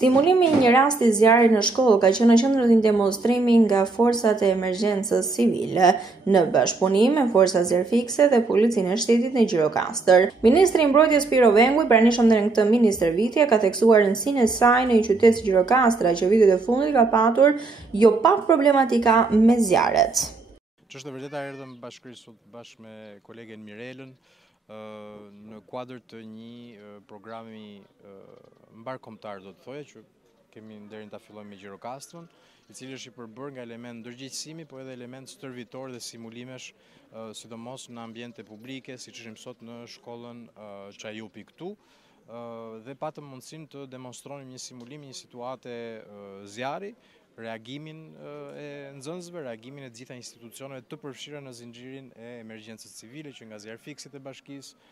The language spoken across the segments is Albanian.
Stimulimi i një rasti zjarri në shkollë ka qenë në qendër e demonstrimi nga forcat e emergjencës civile në bashkëpunim me forcat zjarfikse dhe policinë e shtetit në Gjirokastër. Ministri i Mbrojtjes Piro Vengu, i pranishëm në këtë ministërvitje, ka theksuar rëndësinë e saj në një qytet si Gjirokastra që vitet e fundit ka patur jo pak problematika me zjarret. Ç'është e vërtetë, erdhëm bashkërisht bashkë me kolegen Mirelën në kuadër të një programi mbarkombëtar, do të thoya, që kemi nderin ta fillojmë me Gjirokastrën, i cili është i përbërë nga element ndërgjegjësimi, po edhe element stërvitor dhe simulimesh, sidomos në ambiente publike, siç ishim sot në shkollën Çajupi këtu, dhe patëm mundësinë të demonstronim një simulim, një situate zjarri, reagimin e nxënësve, reagimin e të gjitha institucioneve të përfshira në zinxhirin e emergjencës civile, që nga zjarfiksit e bashkisë,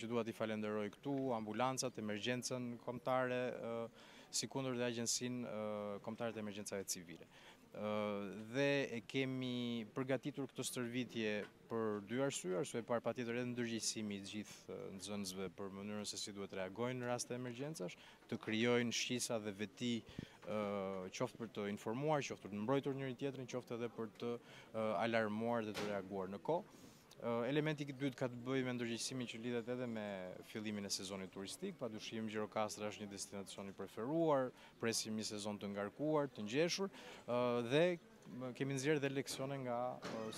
që dua t'i falenderoj këtu, ambulancat, emergjencën kombëtare, sikundër dhe agjencinë kombëtare të emergjencave civile. Dhe e kemi përgatitur këtë stërvitje për dy arsye. Arsye e parë, patjetër, edhe ndërgjegjësimi i gjithë nxënësve për mënyrën se si duhet reagojnë në rast të emergjencash, të krijojnë shqisa dhe veti, qoftë për të informuar, qoftë për të mbrojtur njëri tjetrin, qoftë edhe për të alarmuar dhe të reaguar në kohë. Elementi i dytë ka të bëjë me ndërgjegjësimin që lidhet edhe me fillimin e sezonit turistik. Padyshim Gjirokastra është një destinacion i preferuar, presim një sezon të ngarkuar, të ngjeshur, dhe kemi nxjerrë dhe leksione nga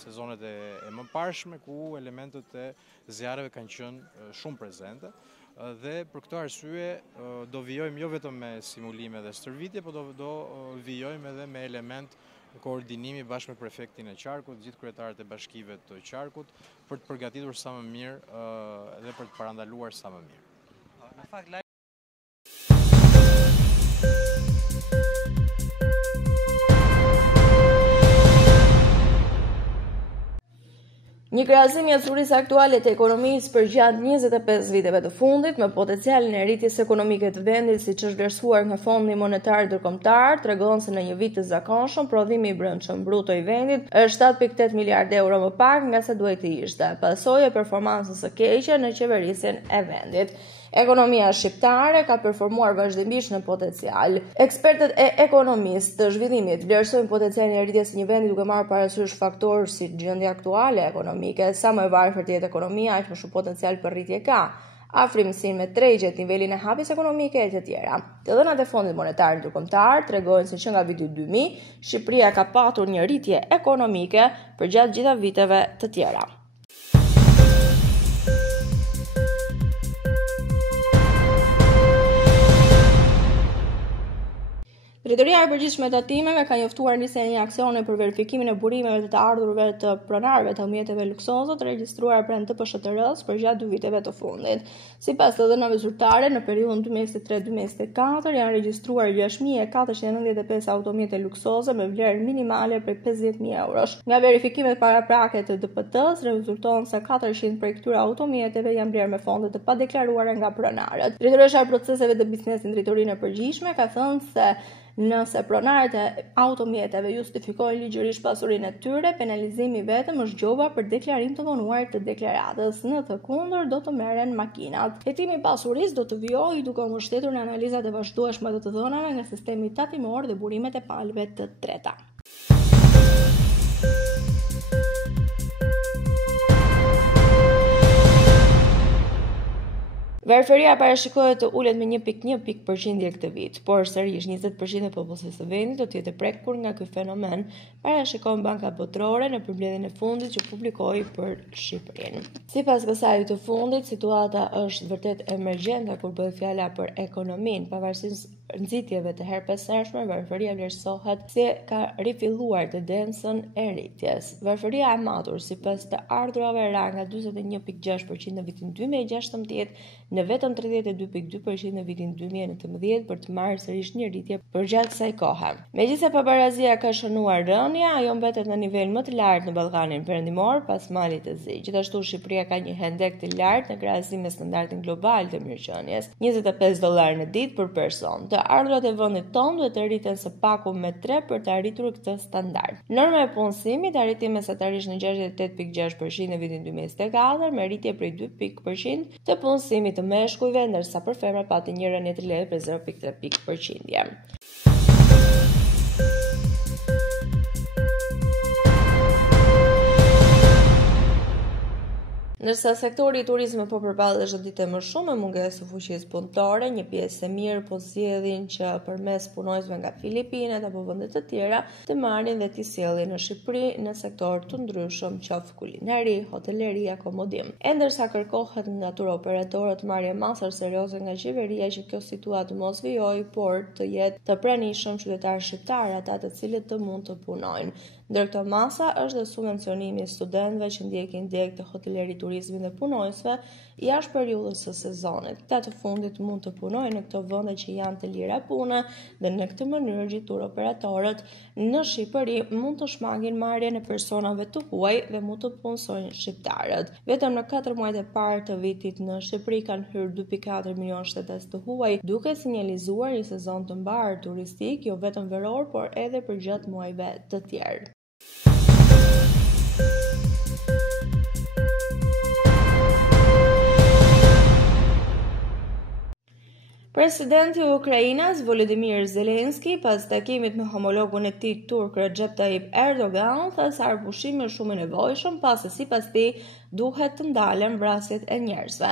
sezonet e mëparshme, ku elementet e zjarreve kanë qenë shumë prezente. Dhe për këtë arsye do vijojmë jo vetëm me simulime dhe stërvitje, por do vijojmë edhe me element koordinimi bashkë me prefektin e Qarkut, gjithë kryetarët e bashkive të Qarkut, për të përgatitur sa më mirë dhe për të parandaluar sa më mirë. Një krahasim i asurisë aktuale të ekonomisë përgjatë 25 viteve të fundit me potencialin e rritjes ekonomike të vendit, siç është vlerësuar nga Fondi Monetar Ndërkombëtar, tregon se në një vit të zakonshëm prodhimi i brendshëm bruto i vendit është 7.8 miliardë euro më pak nga sa duhet të ishte, pasojë e performancës së keqe në qeverisjen e vendit. Ekonomia shqiptare ka performuar vazhdimisht në potencial. Ekspertët e ekonomistë të zhvillimit vlerësojnë potencialin e rritjes së një vendi duke marrë parasysh faktorë si gjendja aktuale ekonomike, sa më e varfër të jetë ekonomia, aq më shumë potencial për rritje ka, afrimsinë me tregjet, nivelin e hapjes ekonomike e të tjera. Të dhënat e Fondit Monetar Ndërkombëtar tregojnë se që nga viti 2000, Shqipëria ka patur një rritje ekonomike përgjatë gjitha viteve të tjera. Drejtoria e Përgjithshme e Tatimeve ka njoftuar nisjen e një aksioni për verifikimin e burimeve të ardhurave të pronarëve të mjeteve luksoze të regjistruar pranë TPSHTR-s përgjatë 2 viteve të fundit. Sipas të dhënave zyrtare, në periudhën 2023-2024 janë regjistruar 6.495 automjete luksoze me vlerë minimale prej 50.000 eurosh. Nga verifikimet paraprake të DPT-s rezulton se 400 prej këtyre automjeteve janë blerë me fonde të padeklaruara nga pronarët. Drejtoresha e proceseve të biznesit në Drejtorinë e Përgjithshme ka thënë se nëse pronarët e automjeteve justifikojnë ligjërisht pasurinë e tyre, penalizimi vetëm është gjoba për deklarim të vonuar të deklaratës. Në të kundër do të merren makinat. Hetimi i pasurisë do të vijojë duke u mbështetur në analizat e vazhdueshme të dhënave nga sistemi tatimor dhe burimet e palëve të treta. Varfëria parashikohet të ulet me 1.1% këtë vit, por sërish 20% e popullsisë së vendit do të jetë prekur nga ky fenomen, parashikon Banka Botërore në përmbledhjen e fundit që publikoi për Shqipërinë. Sipas kësajit të fundit, situata është vërtet emergjente kur bëhet fjala për ekonominë, pavarësisht nxitjeve të herpeshershme, varfëria vlerësohet si ka rifilluar tendencën e rritjes. Varfëria e matur sipas të ardhurave ra nga 41.6% në vitin 2016 në vetëm 32.2% në vitin 2019 për të marrë sërish një rritje përgjatë kësaj kohe. Megjithëse paparazia ka shënuar rënja, ajo mbetet në nivel më të lartë në Ballkanin Perëndimor pas Malit të Zi. Gjithashtu Shqipëria ka një hendek të lartë në krahasim me standardin global të mirëqenies, $25 në ditë për person. Të të ardhurat e vendit tonë duhet të rriten së paku me 3 për të arritur këtë standard. Norma e punësimit arriti mesatarisht në 68.6% në vitin 2024 me rritje prej 2% të punësimit të meshkujve, ndërsa për femrat pati një rënje të lehtë për 0.3%. Ndërsa sektori i turizmit po përballet çdo ditë më shumë me mungesë të fuqisë punëtore, një pjesë e mirë po zgjedhin që përmes punojësve nga Filipinat apo vende të tjera të marrin dhe t'i sjellin në Shqipëri në sektor të ndryshëm, qoftë kulinari, hoteleri, akomodim. E ndërsa kërkohet nga turoperatorët marrje masër serioze nga qeveria që kjo situatë mos vijojë, por të jetë të pranishëm qytetarë shqiptarë ata të cilët të mund të punojnë. Ndër këto masa është dhe subvencionimi i studentëve që ndjekin direkt të hoteleri, turizmit dhe punojësve jashtë periudhës së sezonit. Këta të fundit mund të punojnë në këto vende që janë të lira pune dhe në këtë mënyrë gjithë operatorët në Shqipëri mund të shmangin marrjen e personave të huaj dhe mund të punësojnë shqiptarët. Vetëm në 4 muajt e parë të vitit në Shqipëri kanë hyrë 2.4 milion shtetas të huaj, duke sinjalizuar një sezon të mbarë turistik jo vetëm veror, por edhe për gjatë muajve të tjerë. Presidenti i Ukrainës Volodymyr Zelensky pas takimit me homologun e tij turk Recep Tayyip Erdogan tha se arpushimi është shumë i nevojshëm pasi sipas tij duhet të ndalen vrasjet e njerëzve.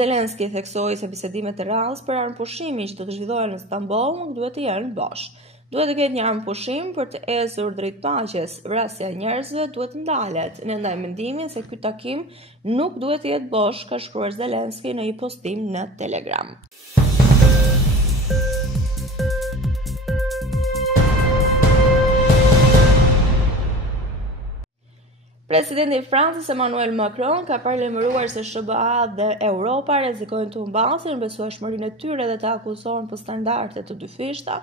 Zelensky theksoi se bisedimet e radhës për arpushimin që do të zhvillohen në Stamboll nuk duhet të jenë bosh. Duhet të ketë një arpushim për të ecur drejt paqes. Vrasja e njerëzve duhet të ndalet. Ne ndaj mendimin se ky takim nuk duhet të jetë bosh, ka shkruar Zelensky në një postim në Telegram. Presidenti i Francës Emmanuel Macron ka paralajmëruar se SBA dhe Europa rrezikojnë të humbasin besueshmërinë e tyre dhe të akuzohen për standarde të dyfishta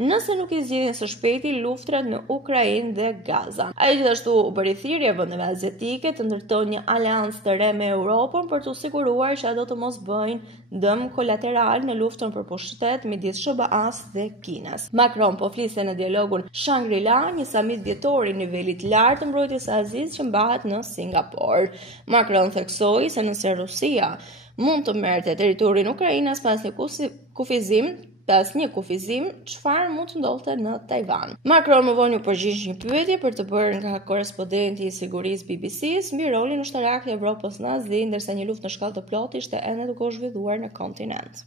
nëse nuk i zgjidhin së shpejti luftrat në Ukrainë dhe Gaza. Ai gjithashtu u bëri thirrje vendeve aziatike të ndërtojnë një aleancë të re me Europën për të siguruar që ato të mos bëjnë dëm kolateral në luftën për pushtet midis SBA-s dhe Kinës. Macron po fliste në dialogun Shangri-La, një samit vjetor i nivelit lartë të mbrojtjes së Azisë që mbahet në Singapur. Macron theksoi se nëse Rusia mund të merrte territorin Ukrainës pas një kufizim, çfarë mund të ndodhte në Taiwan. Macron më vonë u përgjigj një pyetje për të bërë nga korrespondenti i sigurisë BBC-s mbi rolin ushtarak të Evropës në Azi, ndërsa një luftë në shkallë të plotë ishte ende duke u zhvilluar në kontinent.